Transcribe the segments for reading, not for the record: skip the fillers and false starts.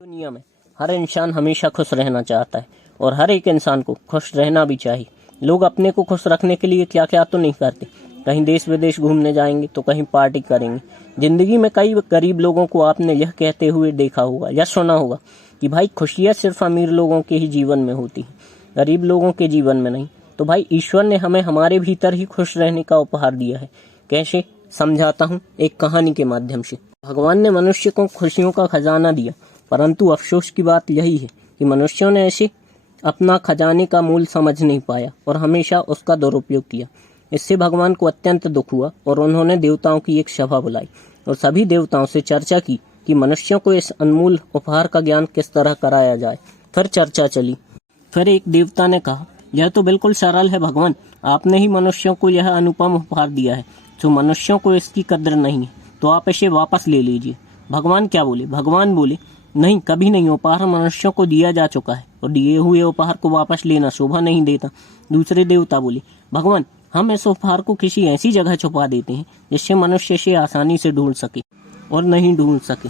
दुनिया में हर इंसान हमेशा खुश रहना चाहता है और हर एक इंसान को खुश रहना भी चाहिए। लोग अपने को खुश रखने के लिए क्या क्या तो नहीं करते। कहीं देश विदेश घूमने जाएंगे तो कहीं पार्टी करेंगे। जिंदगी में कई गरीब लोगों को आपने यह कहते हुए देखा होगा या सुना होगा कि भाई खुशियाँ सिर्फ अमीर लोगों के ही जीवन में होती हैं, गरीब लोगों के जीवन में नहीं। तो भाई ईश्वर ने हमें हमारे भीतर ही खुश रहने का उपहार दिया है। कैसे, समझाता हूँ एक कहानी के माध्यम से। भगवान ने मनुष्य को खुशियों का खजाना दिया, परंतु अफसोस की बात यही है कि मनुष्यों ने ऐसे अपना खजाने का मूल समझ नहीं पाया और हमेशा उसका दुरुपयोग किया। इससे भगवान को अत्यंत दुख हुआ और उन्होंने देवताओं की एक सभा बुलाई और सभी देवताओं से चर्चा की कि मनुष्यों को इस अनमोल उपहार का ज्ञान किस तरह कराया जाए। फिर चर्चा चली। फिर एक देवता ने कहा, यह तो बिल्कुल सरल है भगवान, आपने ही मनुष्यों को यह अनुपम उपहार दिया है, जो मनुष्यों को इसकी कद्र नहीं है, तो आप इसे वापस ले लीजिए। भगवान क्या बोले? भगवान बोले, नहीं, कभी नहीं, उपहार मनुष्यों को दिया जा चुका है और दिए हुए उपहार को वापस लेना शोभा नहीं देता। दूसरे देवता बोले, भगवान, हम इस उपहार को किसी ऐसी जगह छुपा देते हैं जिससे मनुष्य इसे आसानी से ढूंढ सके और नहीं ढूंढ सके।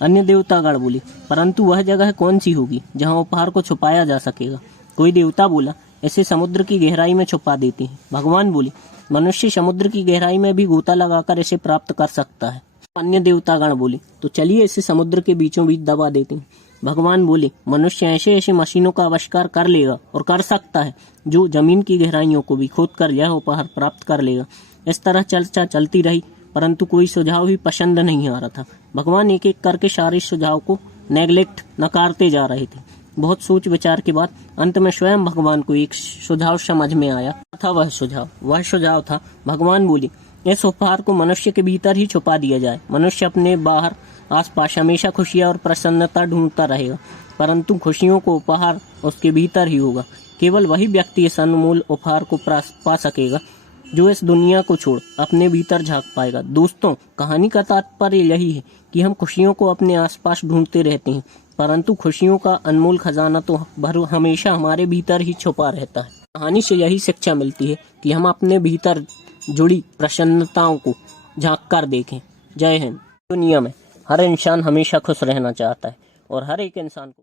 अन्य देवतागण बोले, परंतु वह जगह कौन सी होगी जहाँ उपहार को छुपाया जा सकेगा? कोई देवता बोला, इसे समुद्र की गहराई में छुपा देते हैं। भगवान बोले, मनुष्य समुद्र की गहराई में भी गोता लगाकर इसे प्राप्त कर सकता है। अन्य देवतागण बोले, तो चलिए इसे समुद्र के बीचों बीच दबा देते हैं। भगवान बोले, मनुष्य ऐसे ऐसे मशीनों का आविष्कार कर लेगा और कर सकता है जो जमीन की गहराइयों को भी खोद कर यह उपहार प्राप्त कर लेगा। इस तरह चर्चा चलती रही, परंतु कोई सुझाव ही पसंद नहीं आ रहा था। भगवान एक एक करके सारे सुझाव को नेग्लेक्ट नकारते जा रहे थे। बहुत सोच विचार के बाद अंत में स्वयं भगवान को एक सुझाव समझ में आया था। वह सुझाव था, भगवान बोले, इस उपहार को मनुष्य के भीतर ही छुपा दिया जाए। मनुष्य अपने बाहर आसपास हमेशा खुशियाँ और प्रसन्नता ढूंढता रहेगा, परंतु खुशियों को उपहार उसके भीतर ही होगा। केवल वही व्यक्ति इस अनमोल उपहार को पा सकेगा जो इस दुनिया को छोड़ अपने भीतर झांक पाएगा। दोस्तों, कहानी का तात्पर्य यही है कि हम खुशियों को अपने आसपास ढूंढते रहते हैं, परंतु खुशियों का अनमोल खजाना तो हमेशा हमारे भीतर ही छुपा रहता है। कहानी से यही शिक्षा मिलती है कि हम अपने भीतर जुड़ी प्रसन्नताओं को झांक कर देखें। जय हिंद। दुनिया में हर इंसान हमेशा खुश रहना चाहता है और हर एक इंसान को